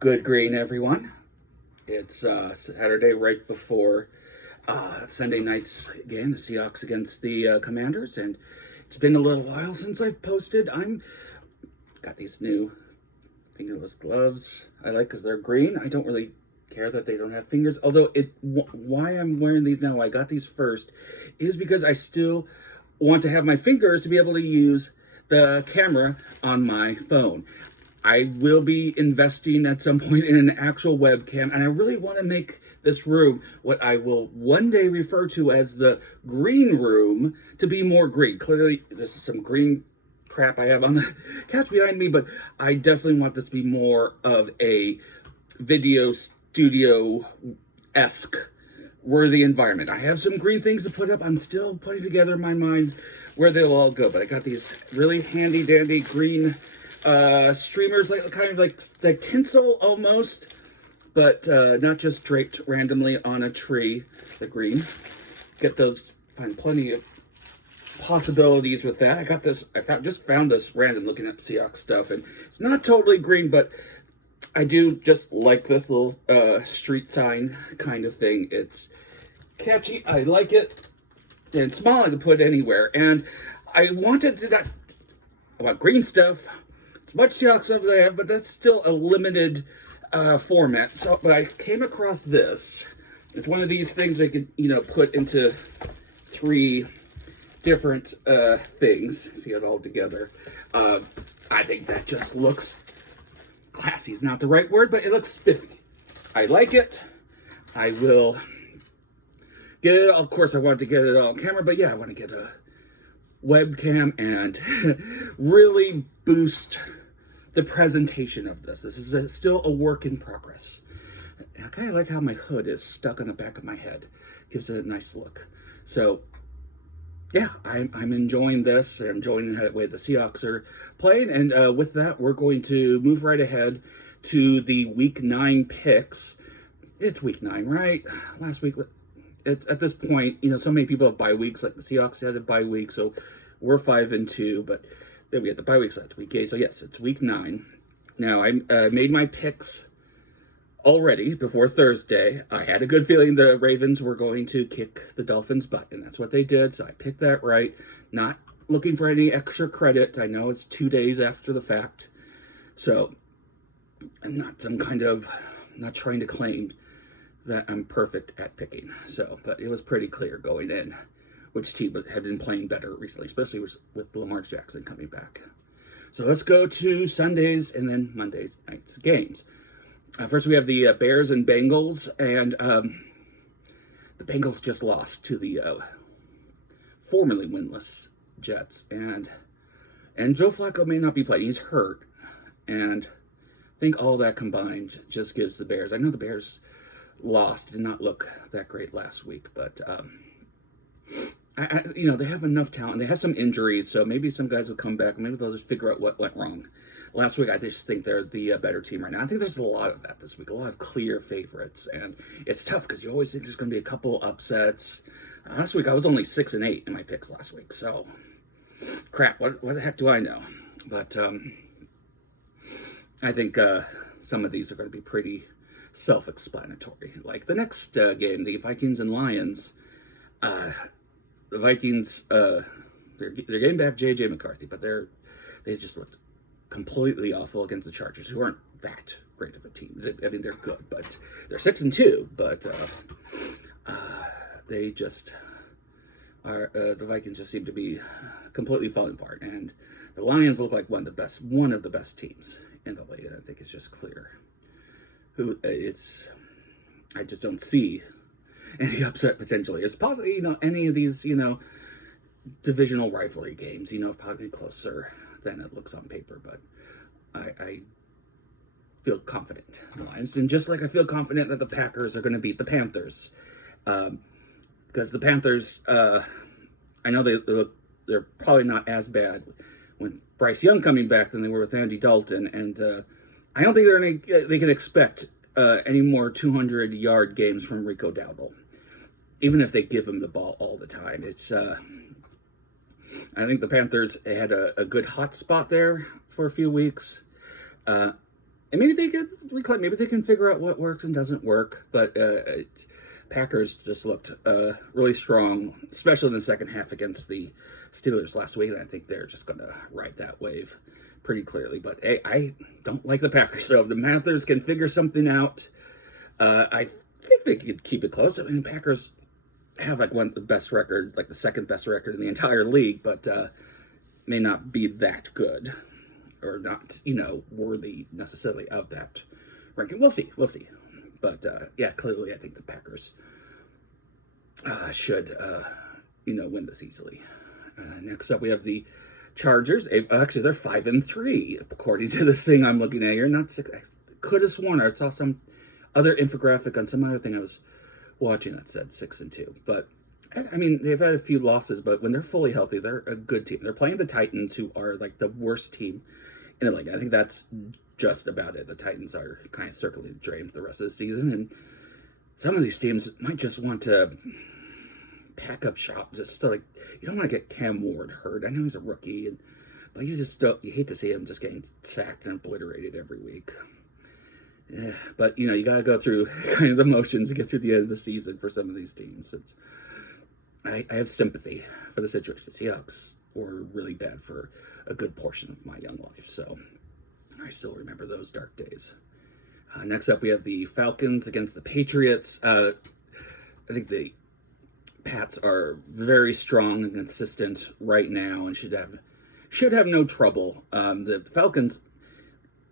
Good green, everyone. It's Saturday right before Sunday night's game, the Seahawks against the Commanders, and it's been a little while since I've posted. I'm got these new fingerless gloves. I like because they're green. I don't really care that they don't have fingers. Although why I'm wearing these now, I got these first, is because I still want to have my fingers to be able to use the camera on my phone. I will be investing at some point in an actual webcam, and I really want to make this room what I will one day refer to as the green room to be more green. Clearly, this is some green crap I have on the couch behind me, but I definitely want this to be more of a video studio esque worthy environment. I have some green things to put up. I'm still putting together in my mind where they'll all go, but I got these really handy dandy green streamers, like kind of like tinsel almost, but not just draped randomly on a tree. The green, get those. Find plenty of possibilities with that. I got this. Just found this random looking at Seahawks stuff, and it's not totally green, but I do just like this little street sign kind of thing. It's catchy. I like it. And small, I can put anywhere. And I wanted to that about green stuff. As much Seahawks stuff as I have, but that's still a limited format. So, but I came across this. It's one of these things I could, put into three different things. See it all together. I think that just looks classy. Is not the right word, but it looks spiffy. I like it. I will get it. Of course, I want to get it all on camera, but yeah, I want to get a webcam and really boost the presentation of this. This is still a work in progress. I kind of like how my hood is stuck on the back of my head. Gives it a nice look. So, yeah, I'm enjoying this. I'm enjoying the way the Seahawks are playing. And with that, we're going to move right ahead to the Week 9 picks. It's Week 9, right? Last week, it's at this point, so many people have bye weeks. Like the Seahawks had a bye week, so we're 5-2. But then we had the bye weeks. So that's Week 8. So yes, it's Week 9. Now I made my picks already before Thursday. I had a good feeling the Ravens were going to kick the Dolphins' butt, and that's what they did. So I picked that right. Not looking for any extra credit. I know it's 2 days after the fact, so I'm not not trying to claim that I'm perfect at picking. So, but it was pretty clear going in which team had been playing better recently, especially with Lamar Jackson coming back. So let's go to Sundays and then Mondays night's games. First, we have the Bears and Bengals, and the Bengals just lost to the formerly winless Jets, and Joe Flacco may not be playing; he's hurt, and I think all that combined just gives the Bears. I know the Bears lost, did not look that great last week, but they have enough talent. They have some injuries, so maybe some guys will come back. Maybe they'll just figure out what went wrong last week. I just think they're the better team right now. I think there's a lot of that this week, a lot of clear favorites, and it's tough because you always think there's going to be a couple upsets. Last week I was only 6-8 in my picks last week, so crap. What the heck do I know? But I think some of these are going to be pretty self-explanatory. Like the next game, the Vikings and Lions. The Vikings, they're getting back J.J. McCarthy, but they just looked completely awful against the Chargers, who aren't that great of a team. I mean, they're good, but they're 6-2. But they just are. The Vikings just seem to be completely falling apart, and the Lions look like one of the best teams in the league. I think it's just clear who it's. I just don't see any upset potentially. It's possible, any of these, divisional rivalry games, probably closer than it looks on paper, but I feel confident in the Lions. And just like I feel confident that the Packers are going to beat the Panthers, because the Panthers, I know they're probably not as bad when Bryce Young coming back than they were with Andy Dalton, and I don't think they can expect any more 200-yard games from Rico Dowdle, even if they give him the ball all the time. It's I think the Panthers had a good hot spot there for a few weeks. and maybe they can maybe they can figure out what works and doesn't work. But Packers just looked really strong, especially in the second half against the Steelers last week, and I think they're just going to ride that wave pretty clearly. But hey, I don't like the Packers, so if the Panthers can figure something out, I think they could keep it close. I mean, the Packers have like one of the best record, like the second best record in the entire league, but may not be that good or not, worthy necessarily of that ranking. We'll see. But yeah, clearly, I think the Packers should, win this easily. Next up, we have the Chargers. They're 5-3 according to this thing I'm looking at here. Not six. I could have sworn I saw some other infographic on some other thing I was watching that said 6-2. But I mean, they've had a few losses, but when they're fully healthy, they're a good team. They're playing the Titans, who are like the worst team in the league. I think that's just about it. The Titans are kind of circling the drain for the rest of the season, and some of these teams might just want to pack up shop. Just to, you don't want to get Cam Ward hurt. I know he's a rookie, but you just don't. You hate to see him just getting sacked and obliterated every week. Yeah, but you got to go through kind of the motions to get through the end of the season for some of these teams. I have sympathy for the situation. The Seahawks were really bad for a good portion of my young life, so I still remember those dark days. Next up, we have the Falcons against the Patriots. I think the Pats are very strong and consistent right now, and should have no trouble. The Falcons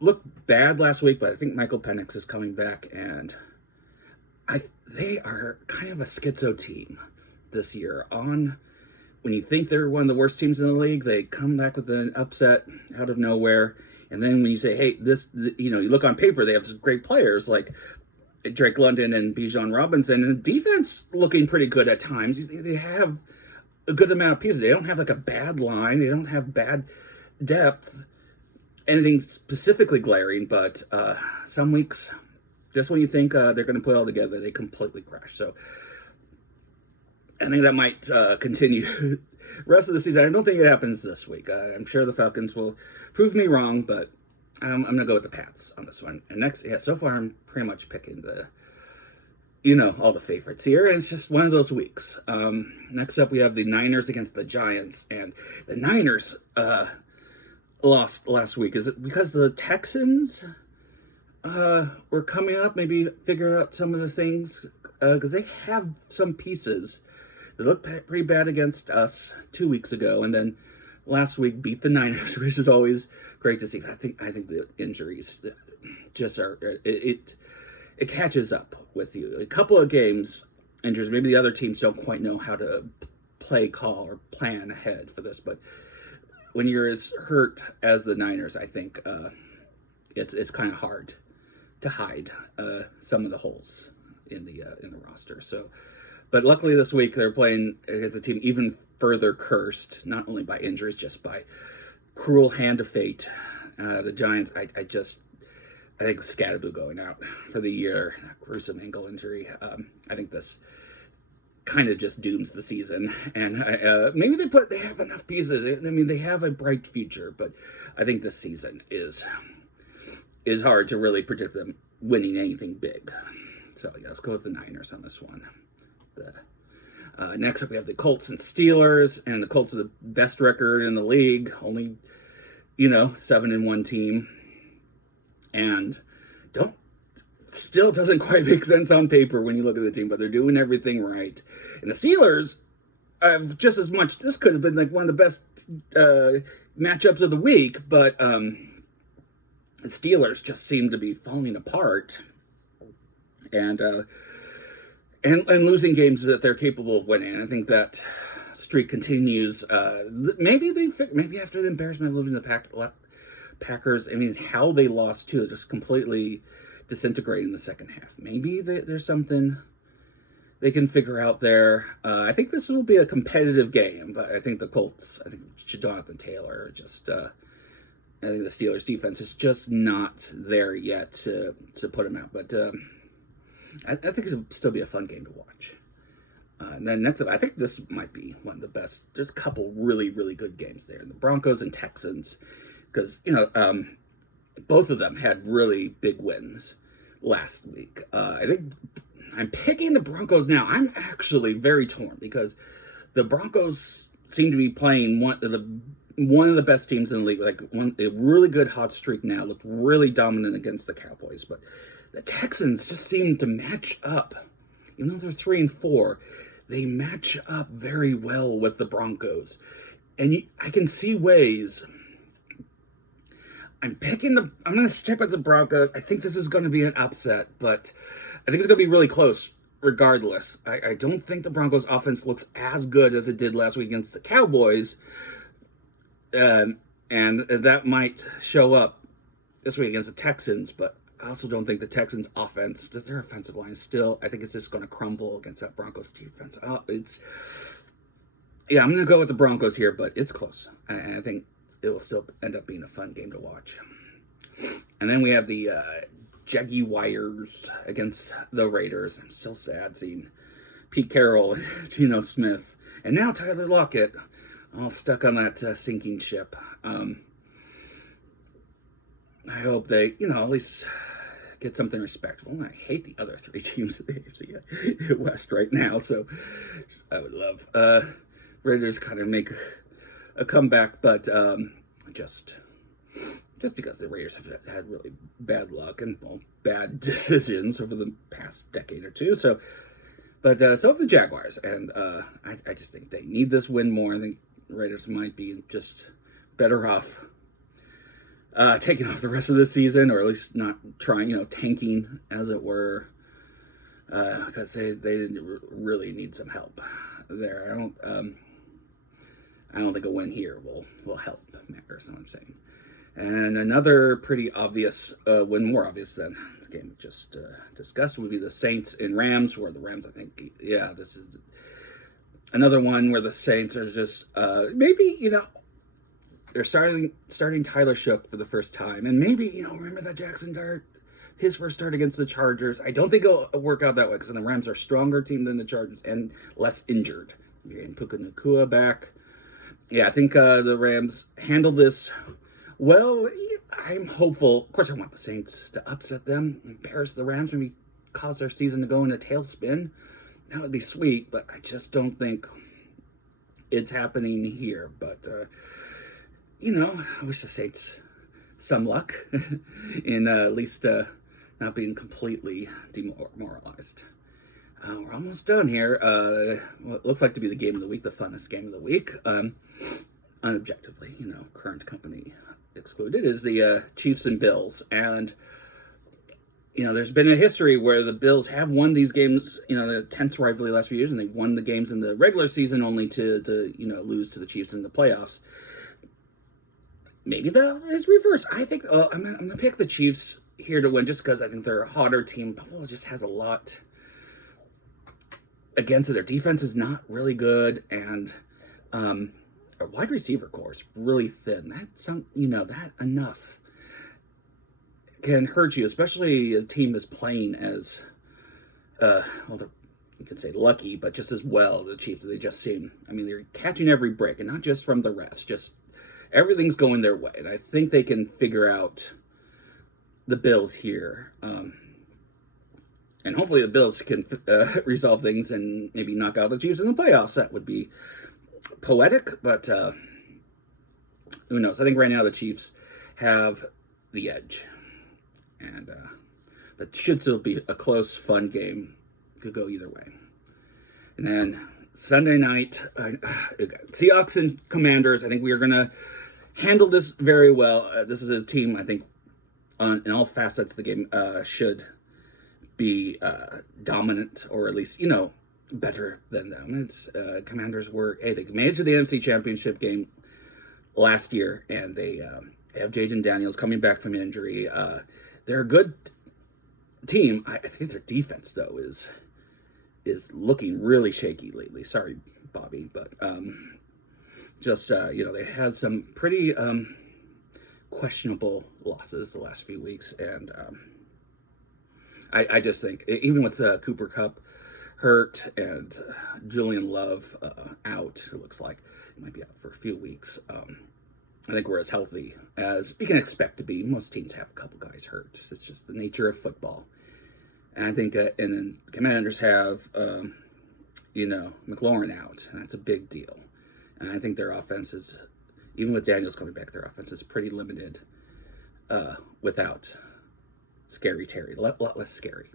looked bad last week, but I think Michael Penix is coming back, and they are kind of a schizo team this year. When you think they're one of the worst teams in the league, they come back with an upset out of nowhere. And then when you say, hey, you look on paper, they have some great players like Drake London and Bijan Robinson, and the defense looking pretty good at times. They have a good amount of pieces. They don't have like a bad line. They don't have bad depth, anything specifically glaring, but some weeks, just when you think they're going to put it all together, they completely crash. So I think that might continue rest of the season. I don't think it happens this week. I'm sure the Falcons will prove me wrong, but I'm going to go with the Pats on this one. And next, so far I'm pretty much picking all the favorites here. And it's just one of those weeks. Next up, we have the Niners against the Giants. And the Niners lost last week. Is it because the Texans were coming up, maybe figure out some of the things? Because they have some pieces. They looked pretty bad against us 2 weeks ago, and then last week beat the Niners, which is always great to see. I think the injuries just are it catches up with you. A couple of games injuries. Maybe the other teams don't quite know how to call or plan ahead for this, but when you're as hurt as the Niners, I think it's kind of hard to hide some of the holes in the roster. So. But luckily this week they're playing against a team even further cursed, not only by injuries, just by cruel hand of fate. The Giants, I think Scadaboo going out for the year, gruesome ankle injury. I think this kind of just dooms the season. And maybe they have enough pieces. I mean, they have a bright future, but I think this season is hard to really predict them winning anything big. So yeah, let's go with the Niners on this one. Next up, we have the Colts and Steelers, and the Colts are the best record in the league, only 7-1 team, and still doesn't quite make sense on paper when you look at the team, but they're doing everything right. And the Steelers have just as much. This could have been like one of the best matchups of the week, but the Steelers just seem to be falling apart, and losing games that they're capable of winning. I think that streak continues. Maybe after the embarrassment of losing the Packers, I mean, how they lost too, just completely disintegrating in the second half. Maybe there's something they can figure out there. I think this will be a competitive game, but I think the Colts, Jonathan Taylor, I think the Steelers defense is just not there yet to put them out. But I think it'll still be a fun game to watch. And then next up, I think this might be one of the best. There's a couple really, really good games there. The Broncos and Texans. Because, both of them had really big wins last week. I think I'm picking the Broncos now. I'm actually very torn because the Broncos seem to be playing one of the best teams in the league, like a really good hot streak now, looked really dominant against the Cowboys. But the Texans just seem to match up, even though they're 3-4. They match up very well with the Broncos, and I can see ways. I'm going to stick with the Broncos. I think this is going to be an upset, but I think it's going to be really close regardless. I don't think the Broncos offense looks as good as it did last week against the Cowboys. And that might show up this week against the Texans, but I also don't think the Texans offense, their offensive line is still, I think it's just going to crumble against that Broncos defense. I'm going to go with the Broncos here, but it's close. I think it will still end up being a fun game to watch. And then we have the Jaguars against the Raiders. I'm still sad seeing Pete Carroll and Geno Smith. And now Tyler Lockett, all stuck on that sinking ship. I hope they, at least get something respectable. I hate the other three teams in the AFC West right now, so I would love Raiders kind of make a comeback, but just because the Raiders have had really bad luck and bad decisions over the past decade or two. So have the Jaguars, and I just think they need this win more. I think Raiders might be just better off taking off the rest of the season, or at least not trying, tanking as it were, because they really need some help there. I don't think a win here will help matters. What I'm saying. And another pretty obvious win, more obvious than the game we just discussed, would be the Saints and Rams, where the Rams, I think, this is another one where the Saints are just maybe, they're starting Tyler Shough for the first time, and maybe, remember that Jackson Dart, his first start against the Chargers. I don't think it'll work out that way, because the Rams are a stronger team than the Chargers and less injured. You're getting Puka Nacua back. Yeah, I think the Rams handle this well. I'm hopeful. Of course, I want the Saints to upset them, embarrass the Rams, maybe cause their season to go in a tailspin. That would be sweet, but I just don't think it's happening here. But, I wish the Saints some luck in at least not being completely demoralized. We're almost done here. What looks like to be the game of the week, the funnest game of the week, unobjectively, current company excluded, is the Chiefs and Bills. And, there's been a history where the Bills have won these games, the tense rivalry last few years, and they won the games in the regular season only to lose to the Chiefs in the playoffs. Maybe that is reverse. I think I'm going to pick the Chiefs here to win just because I think they're a hotter team. Buffalo just has a lot against it. Their defense is not really good, and our wide receiver core is really thin. That enough can hurt you, especially a team that's playing as you could say lucky, but just as well. The Chiefs, they just seem, they're catching every break, and not just from the refs, just everything's going their way. And I think they can figure out the Bills here. And hopefully the Bills can resolve things and maybe knock out the Chiefs in the playoffs. That would be poetic, but who knows? I think right now the Chiefs have the edge. And but should still be a close, fun game. Could go either way. And then Sunday night, Seahawks and Commanders. I think we are going to handle this very well. This is a team, I think, in all facets of the game, should be dominant, or at least, better than them. It's Commanders they made it to the NFC Championship game last year, and they have Jaden Daniels coming back from injury. They're a good team. I think their defense, though, is looking really shaky lately. Sorry, Bobby, but they had some pretty questionable losses the last few weeks, and I just think, even with Cooper Kupp hurt and Julian Love out, it looks like he might be out for a few weeks. I think we're as healthy as we can expect to be. Most teams have a couple guys hurt. It's just the nature of football. And I think, and then the Commanders have, McLaurin out, and that's a big deal. And I think their offense is, even with Daniels coming back, their offense is pretty limited without Scary Terry. A lot less scary.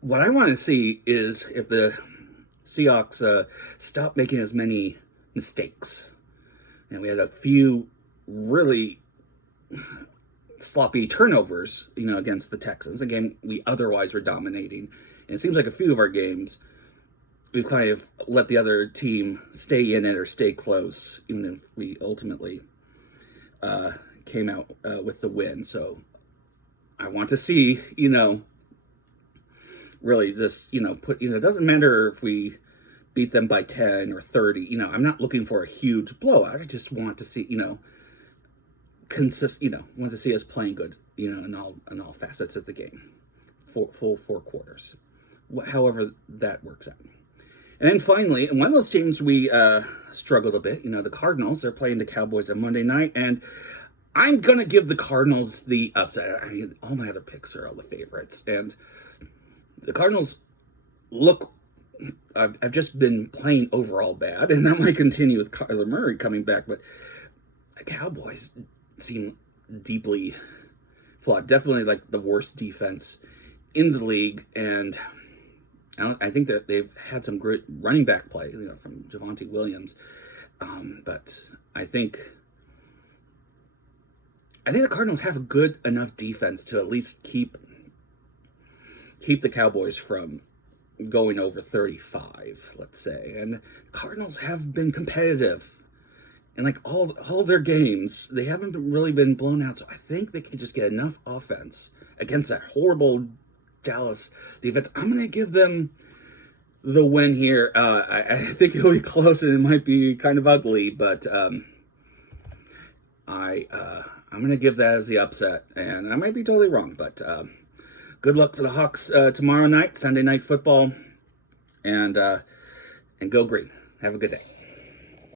What I want to see is if the Seahawks stop making as many mistakes. And we had a few really sloppy turnovers, against the Texans, a game we otherwise were dominating. And it seems like a few of our games, we've kind of let the other team stay in it or stay close, even if we ultimately came out with the win. So I want to see, really just, it doesn't matter if we beat them by 10 or 30. I'm not looking for a huge blowout. I just want to see, want to see us playing good, in all facets of the game, full 4 quarters, however that works out. And then finally, one of those teams we struggled a bit, the Cardinals. They're playing the Cowboys on Monday night, and I'm gonna give the Cardinals the upside. I mean, all my other picks are all the favorites, and the Cardinals look. I've just been playing overall bad, and that might continue with Kyler Murray coming back, but the Cowboys seem deeply flawed. Definitely like the worst defense in the league, and I think that they've had some great running back play, from Javonte Williams, but I think the Cardinals have a good enough defense to at least keep the Cowboys from going over 35, let's say. And Cardinals have been competitive in like all their games. They haven't really been blown out, so I think they can just get enough offense against that horrible Dallas defense. I'm going to give them the win here. I think it'll be close, and it might be kind of ugly, but I'm going to give that as the upset, and I might be totally wrong, but good luck for the Hawks tomorrow night, Sunday Night Football, and go green. Have a good day.